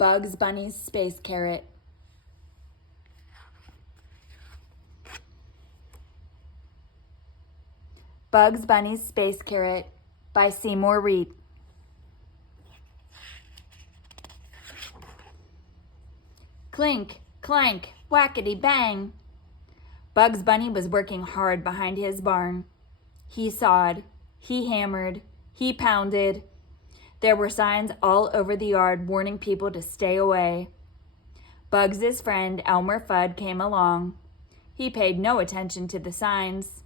Bugs Bunny's Space Carrot. Bugs Bunny's Space Carrot by Seymour Reit. Clink, clank, whackety bang. Bugs Bunny was working hard behind his barn. He sawed, he hammered, he pounded. There were signs all over the yard warning people to stay away. Bugs's friend Elmer Fudd came along. He paid no attention to the signs.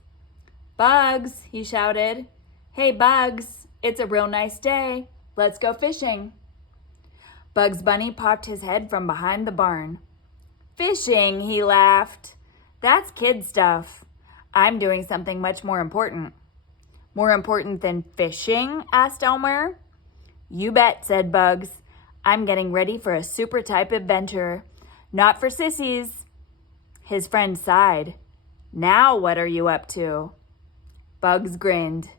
"Bugs," he shouted. "Hey, Bugs, it's a real nice day. Let's go fishing." Bugs Bunny popped his head from behind the barn. "Fishing," he laughed. "That's kid stuff. I'm doing something much more important." "More important than fishing?" asked Elmer. "You bet," said Bugs. "I'm getting ready for a super type adventure. Not for sissies." His friend sighed. "Now what are you up to?" Bugs grinned.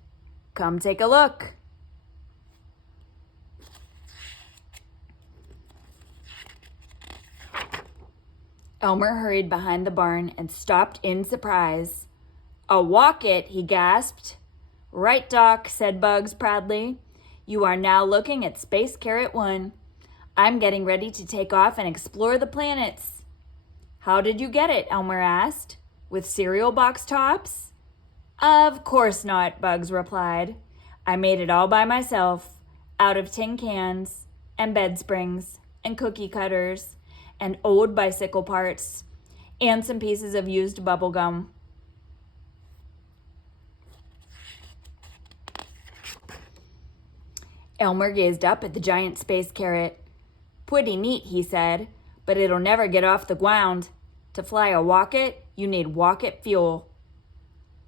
"Come take a look." Elmer hurried behind the barn and stopped in surprise. "A walk-it," he gasped. "Right, Doc," said Bugs proudly. "You are now looking at Space Carrot 1. I'm getting ready to take off and explore the planets." "How did you get it?" Elmer asked. "With cereal box tops?" "Of course not," Bugs replied. "I made it all by myself, out of tin cans, and bed springs, and cookie cutters, and old bicycle parts, and some pieces of used bubble gum." Elmer gazed up at the giant space carrot. "Pretty neat," he said, "but it'll never get off the ground. To fly a rocket, you need rocket fuel."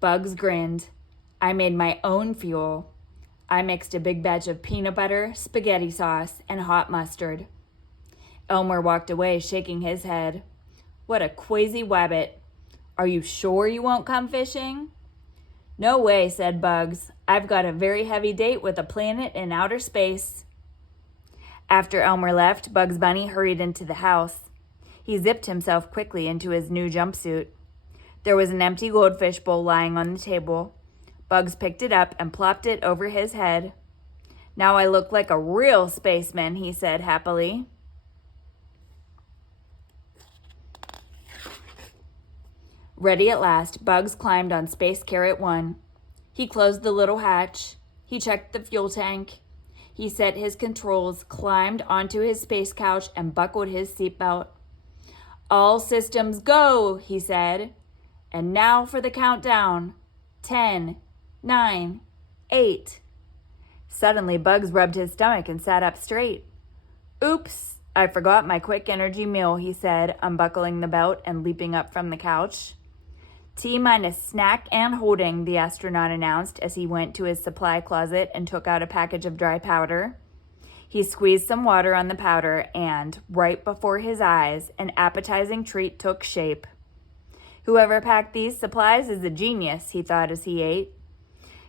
Bugs grinned. "I made my own fuel. I mixed a big batch of peanut butter, spaghetti sauce, and hot mustard." Elmer walked away, shaking his head. "What a crazy wabbit. Are you sure you won't come fishing?" "No way," said Bugs. "I've got a very heavy date with a planet in outer space." After Elmer left, Bugs Bunny hurried into the house. He zipped himself quickly into his new jumpsuit. There was an empty goldfish bowl lying on the table. Bugs picked it up and plopped it over his head. "Now I look like a real spaceman," he said happily. Ready at last, Bugs climbed on Space Carrot 1. He closed the little hatch. He checked the fuel tank. He set his controls, climbed onto his space couch, and buckled his seatbelt. "All systems go," he said. "And now for the countdown. 10, 9, 8. Suddenly, Bugs rubbed his stomach and sat up straight. "Oops, I forgot my quick energy meal," he said, unbuckling the belt and leaping up from the couch. "T-minus snack and holding," the astronaut announced as he went to his supply closet and took out a package of dry powder. He squeezed some water on the powder and, right before his eyes, an appetizing treat took shape. "Whoever packed these supplies is a genius," he thought as he ate.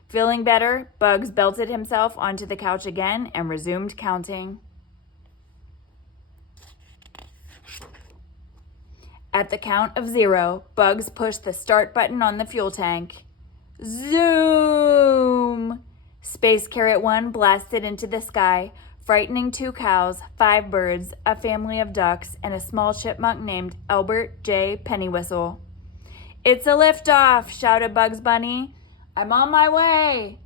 Feeling better, Bugs belted himself onto the couch again and resumed counting. At the count of 0, Bugs pushed the start button on the fuel tank. Zoom! Space Carrot 1 blasted into the sky, frightening 2 cows, 5 birds, a family of ducks, and a small chipmunk named Albert J. Pennywhistle. "It's a liftoff!" shouted Bugs Bunny. "I'm on my way!"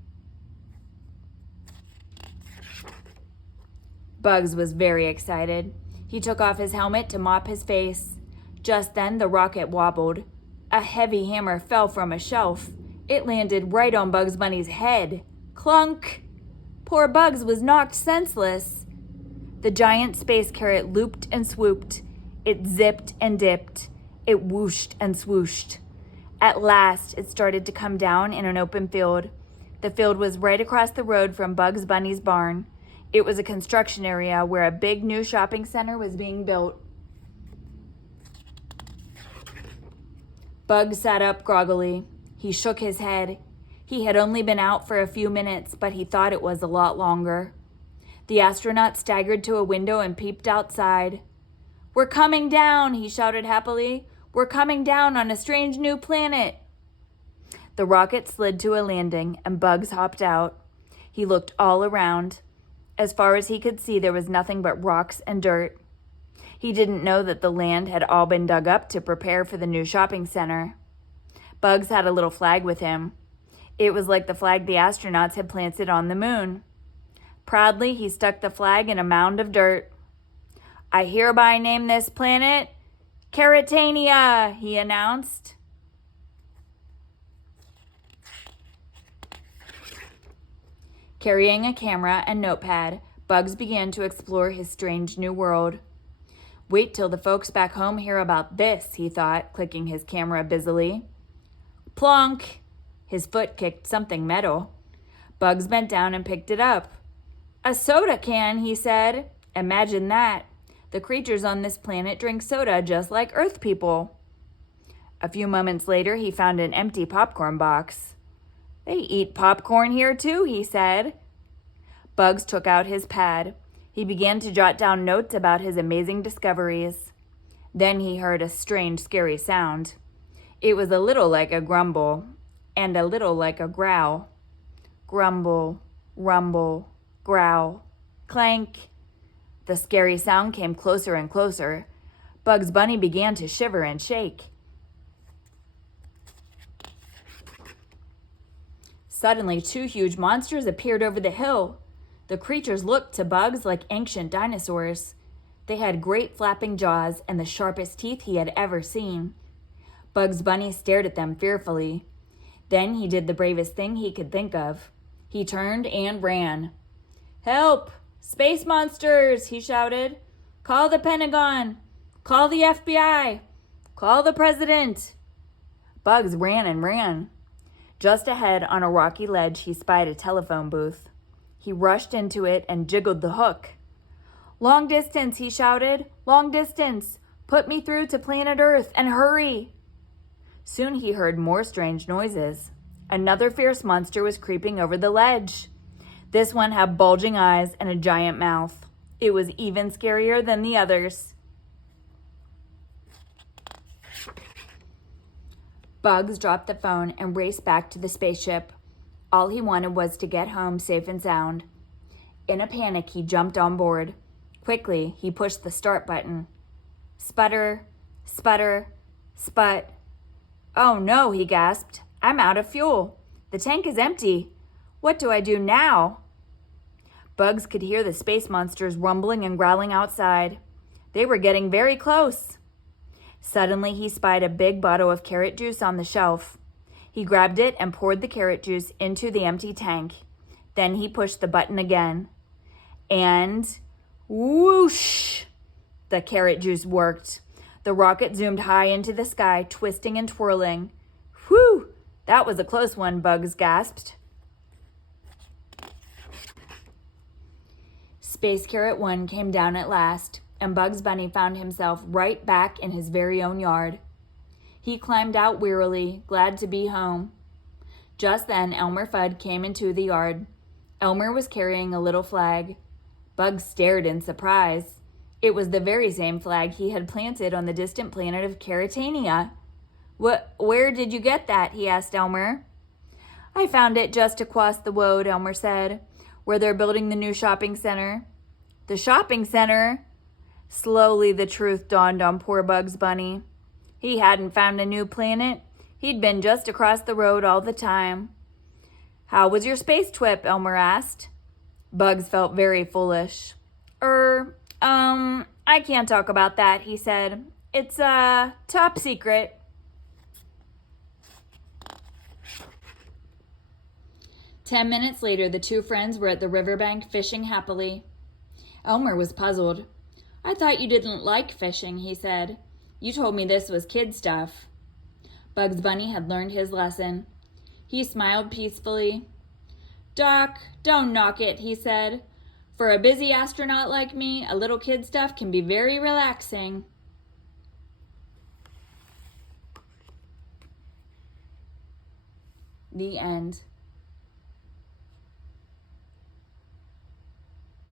Bugs was very excited. He took off his helmet to mop his face. Just then, the rocket wobbled. A heavy hammer fell from a shelf. It landed right on Bugs Bunny's head. Clunk! Poor Bugs was knocked senseless. The giant space carrot looped and swooped. It zipped and dipped. It whooshed and swooshed. At last, it started to come down in an open field. The field was right across the road from Bugs Bunny's barn. It was a construction area where a big new shopping center was being built. Bugs sat up groggily. He shook his head. He had only been out for a few minutes, but he thought it was a lot longer. The astronaut staggered to a window and peeped outside. "We're coming down," he shouted happily. "We're coming down on a strange new planet." The rocket slid to a landing, and Bugs hopped out. He looked all around. As far as he could see, there was nothing but rocks and dirt. He didn't know that the land had all been dug up to prepare for the new shopping center. Bugs had a little flag with him. It was like the flag the astronauts had planted on the moon. Proudly, he stuck the flag in a mound of dirt. "I hereby name this planet Caratania," he announced. Carrying a camera and notepad, Bugs began to explore his strange new world. "Wait till the folks back home hear about this," he thought, clicking his camera busily. Plonk! His foot kicked something metal. Bugs bent down and picked it up. "A soda can," he said. "Imagine that. The creatures on this planet drink soda just like Earth people." A few moments later, he found an empty popcorn box. "They eat popcorn here too," he said. Bugs took out his pad. He began to jot down notes about his amazing discoveries. Then he heard a strange, scary sound. It was a little like a grumble and a little like a growl. Grumble, rumble, growl, clank. The scary sound came closer and closer. Bugs Bunny began to shiver and shake. Suddenly, two huge monsters appeared over the hill. The creatures looked to Bugs like ancient dinosaurs. They had great flapping jaws and the sharpest teeth he had ever seen. Bugs Bunny stared at them fearfully. Then he did the bravest thing he could think of. He turned and ran. "Help! Space monsters!" he shouted. "Call the Pentagon! Call the FBI! Call the President!" Bugs ran and ran. Just ahead on a rocky ledge, he spied a telephone booth. He rushed into it and jiggled the hook. "Long distance," he shouted. "Long distance! Put me through to planet Earth, and hurry!" Soon he heard more strange noises. Another fierce monster was creeping over the ledge. This one had bulging eyes and a giant mouth. It was even scarier than the others. Bugs dropped the phone and raced back to the spaceship. All he wanted was to get home safe and sound. In a panic, he jumped on board. Quickly, he pushed the start button. Sputter, sputter, sput. "Oh no," he gasped. "I'm out of fuel. The tank is empty. What do I do now?" Bugs could hear the space monsters rumbling and growling outside. They were getting very close. Suddenly, he spied a big bottle of carrot juice on the shelf. He grabbed it and poured the carrot juice into the empty tank. Then he pushed the button again. And whoosh! The carrot juice worked. The rocket zoomed high into the sky, twisting and twirling. "Whew! That was a close one," Bugs gasped. Space Carrot 1 came down at last, and Bugs Bunny found himself right back in his very own yard. He climbed out wearily, glad to be home. Just then, Elmer Fudd came into the yard. Elmer was carrying a little flag. Bugs stared in surprise. It was the very same flag he had planted on the distant planet of Caratania. "Where did you get that?" he asked Elmer. "I found it just across the road," Elmer said, "where they're building the new shopping center." "The shopping center?" Slowly the truth dawned on poor Bugs Bunny. He hadn't found a new planet. He'd been just across the road all the time. "How was your space trip?" Elmer asked. Bugs felt very foolish. I can't talk about that," he said. "It's, top secret." 10 minutes later, the two friends were at the riverbank fishing happily. Elmer was puzzled. "I thought you didn't like fishing," he said. "You told me this was kid stuff." Bugs Bunny had learned his lesson. He smiled peacefully. "Doc, don't knock it," he said. "For a busy astronaut like me, a little kid stuff can be very relaxing." The end.